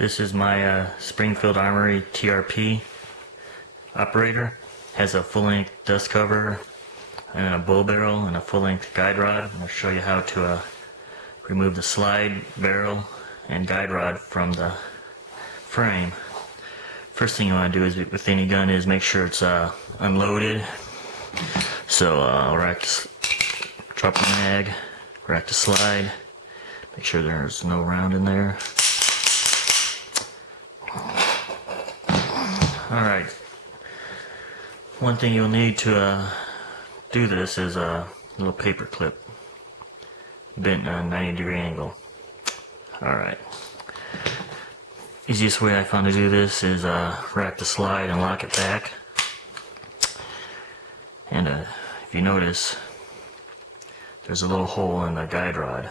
This is my Springfield Armory TRP Operator. Has a full-length dust cover and a bow barrel and a full-length guide rod. I'm going to show you how to remove the slide barrel and guide rod from the frame. First thing you want to do is with any gun is make sure it's unloaded. So I'll drop the mag, rack the slide, make sure there's no round in there. Alright, one thing you'll need to do this is a little paper clip bent at a 90-degree angle. Alright, easiest way I found to do this is rack the slide and lock it back. And if you notice, there's a little hole in the guide rod.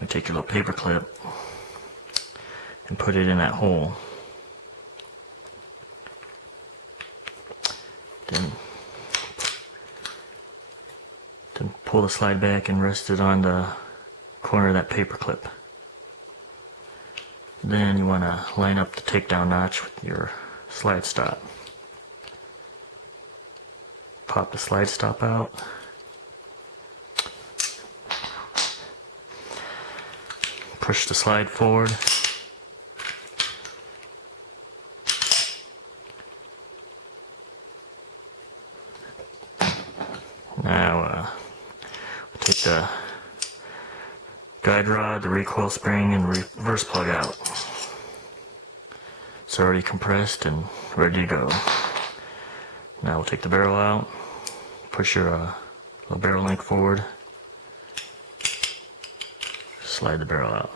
You take your little paper clip and put it in that hole. Then pull the slide back and rest it on the corner of that paper clip. Then you want to line up the takedown notch with your slide stop. Pop the slide stop out. Push the slide forward. Now we'll take the guide rod, the recoil spring, and reverse plug out. It's already compressed and ready to go. Now we'll take the barrel out, push your little barrel length forward, slide the barrel out.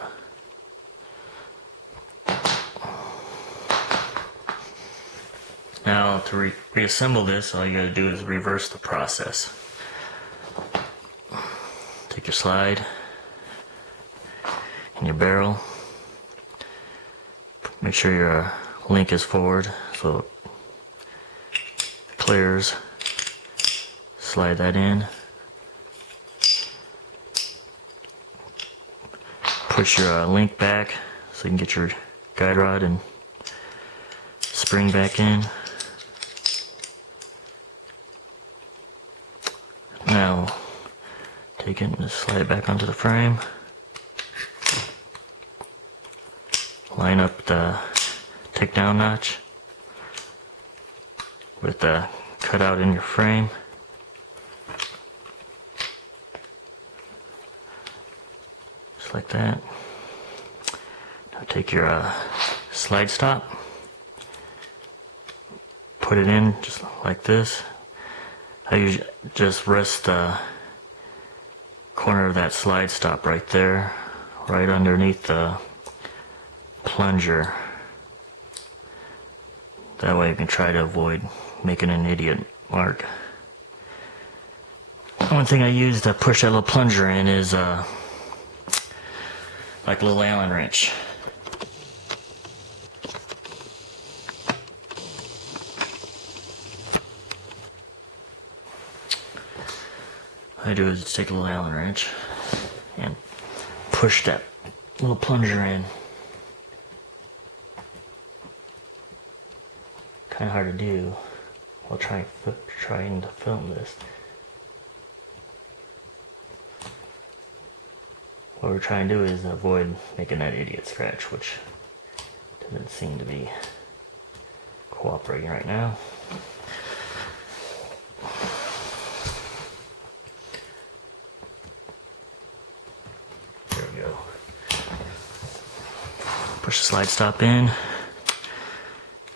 Now to reassemble this, all you gotta do is reverse the process. Take your slide and your barrel, make sure your link is forward so it clears. Slide that in, push your link back so you can get your guide rod and spring back in. Now take it and slide it back onto the frame. Line up the takedown notch with the cutout in your frame. Just like that. Now take your slide stop, put it in just like this. I usually just rest the corner of that slide stop right there, right underneath the plunger. That way you can try to avoid making an idiot mark. One thing I use to push that little plunger in is like a little Allen wrench. What I do is take a little Allen wrench and push that little plunger in. Kind of hard to do while trying to film this. What we're trying to do is avoid making that idiot scratch, which doesn't seem to be cooperating right now. There we go. Push the slide stop in.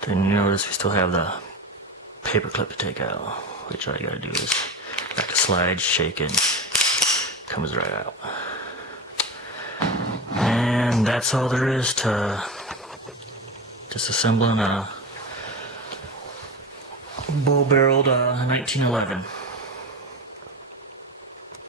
Then you notice we still have the paper clip to take out, which all you gotta do is back the slide, shake it, comes right out. And that's all there is to disassembling a bow-barreled 1911.